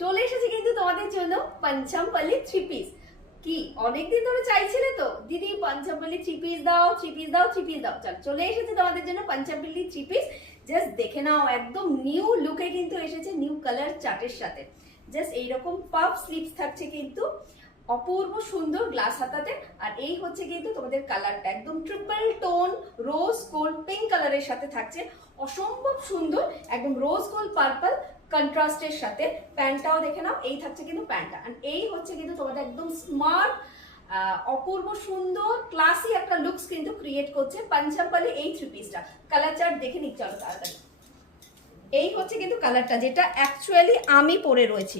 চলে এসেছি কিন্তু তোমাদের জন্য পঞ্চমপল্লী থ্রি পিস। কি অনেকদিন ধরে চাইছিলে তো দিদি পঞ্চমপল্লী থ্রি পিস দাও, থ্রি পিস দাও, থ্রি পিস দাও। চলে এসেছে তোমাদের জন্য পঞ্চমপল্লী থ্রি পিস। জাস্ট দেখে নাও, একদম নিউ লুকে কিন্তু এসেছে, নিউ কালার চার্টের সাথে। জাস্ট এইরকম পাফ স্লিভস থাকছে কিন্তু, অপূর্ব সুন্দর গ্লাস হাতাতে। আর এই হচ্ছে কিন্তু তোমাদের কালারটা একদম triple tone rose gold pink কালারের সাথে থাকছে, অসম্ভব সুন্দর একদম রোজ গোল্ড পার্পল কন্ট্রাস্টের সাথে। প্যান্টটাও দেখে নাও, এই থাকছে কিন্তু প্যান্টটা। আর এই হচ্ছে কিন্তু তোমাদের একদম স্মার্ট অপূর্ব সুন্দর ক্লাসি একটা লুকস কিন্তু ক্রিয়েট করছে পঞ্চমপল্লী এই থ্রি পিসটা। কালার চার্ট দেখে নিক চলো তাড়াতাড়ি। এই হচ্ছে কিন্তু কালারটা, যেটা অ্যাকচুয়ালি আমি পরে রয়েছি,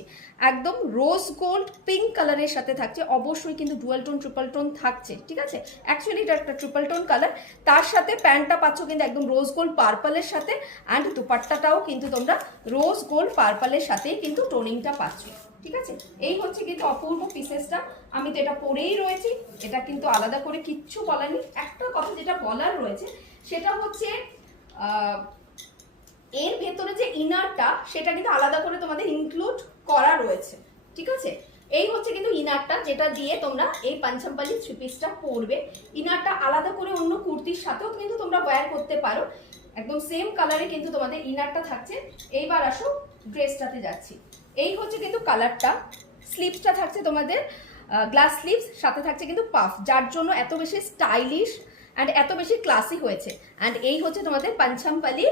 একদম রোজ গোল্ড পিঙ্ক কালারের সাথে থাকছে। অবশ্যই কিন্তু ডুয়াল টোন ট্রিপল টোন থাকছে, ঠিক আছে। অ্যাকচুয়ালি এটা একটা ট্রিপল টোন কালার, তার সাথে প্যান্টটা পাচ্ছ কিন্তু একদম রোজ গোল্ড পার্পলের সাথে, অ্যান্ড দুপাট্টাটাও কিন্তু তোমরা রোজ গোল্ড পার্পলের সাথেই কিন্তু টোনিংটা পাচ্ছ, ঠিক আছে। এই হচ্ছে কিন্তু অপূর্ব পিসেসটা। আমি তো এটা পরেই রয়েছি, এটা কিন্তু আলাদা করে কিচ্ছু বলার নেই। একটা কথা যেটা বলার রয়েছে সেটা হচ্ছে এর ভেতরে যে ইনারটা সেটা কিন্তু আলাদা করে তোমাদের ইনক্লুড করা রয়েছে, ঠিক আছে। এই হচ্ছে কিন্তু ইনারটা, যেটা দিয়ে তোমরা এই পঞ্চমপল্লী থ্রি পিসটা পরবে। ইনারটা আলাদা করে অন্য কুর্তির সাথেও কিন্তু তোমরা ওয়্যার করতে পারো। একদম সেম কালারে কিন্তু তোমাদের ইনারটা থাকছে। এইবার আসো ড্রেসটাতে যাচ্ছি। এই হচ্ছে কিন্তু কালারটা। স্লিভসটা থাকছে তোমাদের গ্লাস স্লিভস, সাথে থাকছে কিন্তু পাফ, যার জন্য এত বেশি স্টাইলিশ অ্যান্ড এত বেশি ক্লাসি হয়েছে। অ্যান্ড এই হচ্ছে তোমাদের পঞ্চমপল্লী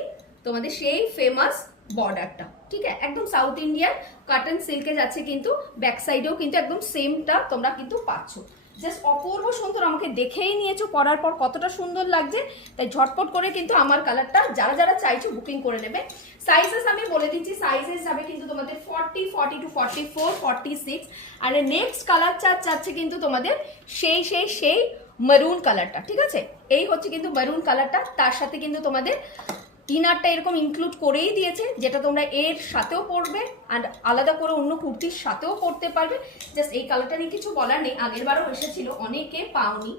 তোমাদের সেই ফেমাস বর্ডারটা, ঠিক আছে। একদম সাউথ ইন্ডিয়ান কটন সিল্কে যাচ্ছে কিন্তু, ব্যাক সাইডেও কিন্তু একদম সেমটা তোমরা কিন্তু পাচ্ছ। জাস্ট অপূর্ব সুন্দর, আমাকে দেখেই নিয়েছো পরার পর কতটা সুন্দর লাগছে, তাই ঝটপট করে কিন্তু আমার কালারটা যারা যারা চাইছো বুকিং করে নেবে। সাইজেস আমি বলে দিচ্ছি, সাইজেস যাবে কিন্তু তোমাদের 40, 42, 44, 46। আর নেক্সট কালার চাচ্ছে কিন্তু তোমাদের সেই মারুন কালারটা, ঠিক আছে। এই হচ্ছে কিন্তু মারুন কালারটা, তার সাথে কিন্তু তোমাদের ইনারটা এরকম ইনক্লুড করেই দিয়েছে, যেটা তোমরা এর সাথেও পরবে আর আলাদা করে অন্য কুর্তির সাথেও পরতে পারবে। জাস্ট এই কালারটা নিয়ে কিছু বলার নেই, আগের বারও এসেছিল, অনেকে পাওনি,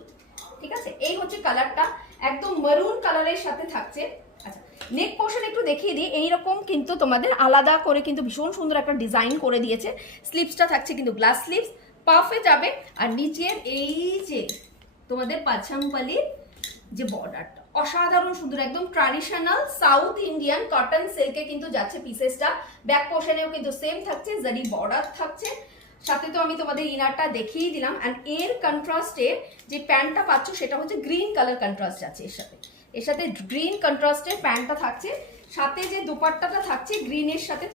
ঠিক আছে। এই হচ্ছে কালারটা, একদম মারুন কালারের সাথে থাকছে। আচ্ছা, নেক পোর্শন একটু দেখিয়ে দিই। এইরকম কিন্তু তোমাদের আলাদা করে কিন্তু ভীষণ সুন্দর একটা ডিজাইন করে দিয়েছে। স্লিভসটা থাকছে কিন্তু গ্লাস স্লিভস, পাফে যাবে। আর নিচের এই যে তোমাদের পঞ্চমপল্লীর যে বর্ডারটা অসাধারণ সুন্দর, একদম ট্র্যাডিশনাল সাউথ ইন্ডিয়ান কটন সিল্কে কিন্তু যাচ্ছে পিসেসটা। ব্যাক পোর্শনেও কিন্তু সেম থাকছে, জারি বর্ডার থাকছে, সাথে তো আমি তোমাদের ইনারটা দেখিয়ে দিলাম। অ্যান্ড এর কন্ট্রাস্টে যে প্যান্টটা পাচ্ছ সেটা হচ্ছে গ্রিন কালার কন্ট্রাস্ট আছে এর সাথে গ্রিন কন্ট্রাস্টের প্যান্টটা থাকছে, সাথে যে দুপাট্টাটা থাকছে গ্রিনের সাথে